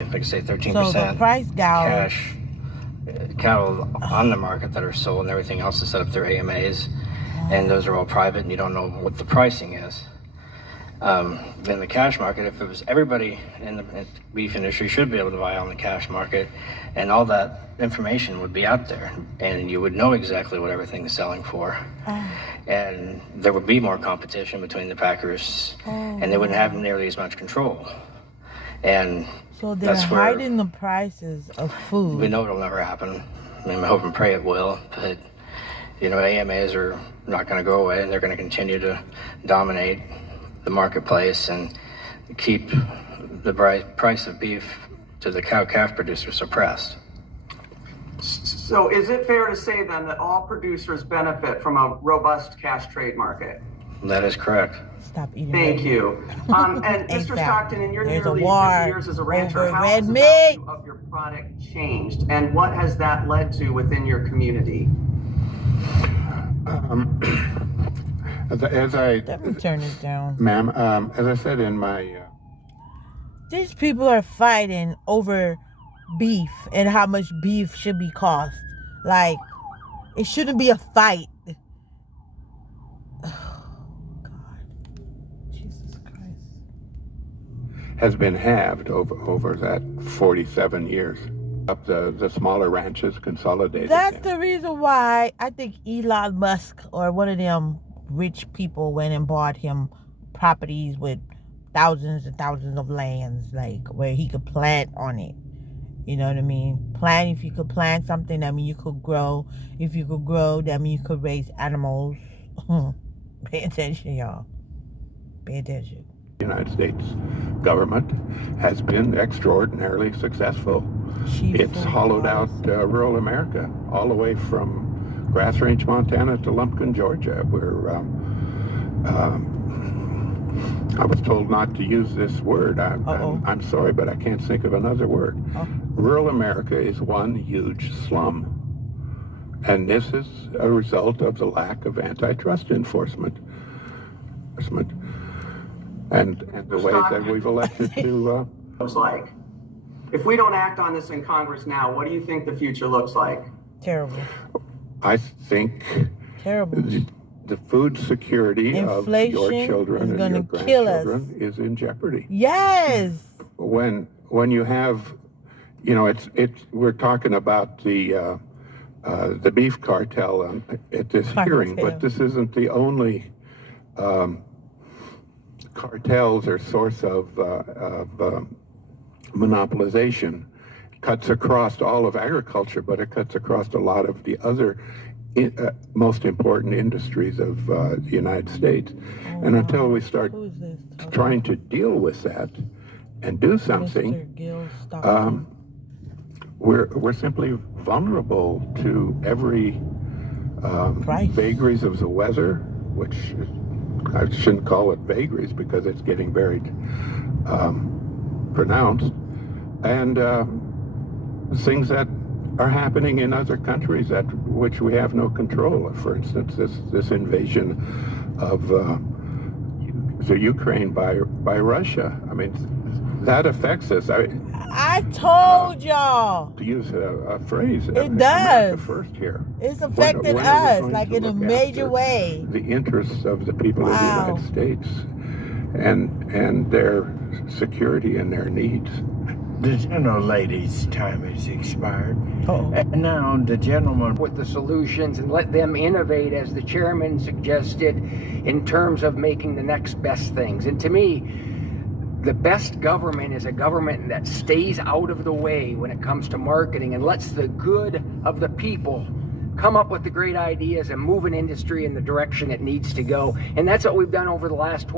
like I say, 13% So the price gouge. cash cattle on the market that are sold, and everything else is set up through AMAs, and those are all private, and you don't know what the pricing is. In the cash market, if it was everybody in the beef industry should be able to buy on the cash market, and all that information would be out there, and you would know exactly what everything is selling for. And there would be more competition between the packers, and they wouldn't have nearly as much control. And so they're hiding the prices of food. We know it'll never happen. I mean, I hope and pray it will, but you know, AMAs are not going to go away, and they're going to continue to dominate the marketplace and keep the price of beef to the cow-calf producer suppressed. So is it fair to say then that all producers benefit from a robust cash trade market? That is correct. Stop eating. Thank you. And Mr. Stockton, in your nearly 50 years as a rancher, how has the value of your product changed, and what has that led to within your community? Let me turn this down. Ma'am, as I said in my... These people are fighting over beef and how much beef should be cost. Like, it shouldn't be a fight. Oh, God. Jesus Christ. Has been halved over that 47 years. Up the smaller ranches consolidated. That's the reason why I think Elon Musk or one of them rich people went and bought him properties with thousands and thousands of lands, like where he could plant on it. You know what I mean? If you could plant something, that means you could grow. If you could grow, that means you could raise animals. Pay attention, y'all. Pay attention. The United States government has been extraordinarily successful. It's hollowed out rural America, all the way from Grass Range, Montana to Lumpkin, Georgia, where I was told not to use this word. I'm sorry, but I can't think of another word. Rural America is one huge slum. And this is a result of the lack of antitrust enforcement. And the way that we've elected to... looks like. If we don't act on this in Congress now, what do you think the future looks like? Terrible. I think terrible. The food security Inflation of your children and your grandchildren is in jeopardy. Yes. When you have, you know, we're talking about the beef cartel at this hearing, but this isn't the only cartels or source of monopolization. It cuts across all of agriculture, but it cuts across a lot of the other most important industries of the United States. And until we start trying to deal with that and do something, we're simply vulnerable to every vagaries of the weather, which I shouldn't call it vagaries because it's getting very pronounced, and things that are happening in other countries that which we have no control. For instance, this invasion of the Ukraine by Russia. I mean, that affects us. I told y'all. To use a phrase, it does. America first here. It's affecting us like in a major way. The interests of the people of the United States and their security and their needs. The gentlelady's time has expired. Now the gentleman with the solutions and let them innovate, as the chairman suggested, in terms of making the next best things. And to me, the best government is a government that stays out of the way when it comes to marketing and lets the good of the people come up with the great ideas and move an industry in the direction it needs to go. And that's what we've done over the last 20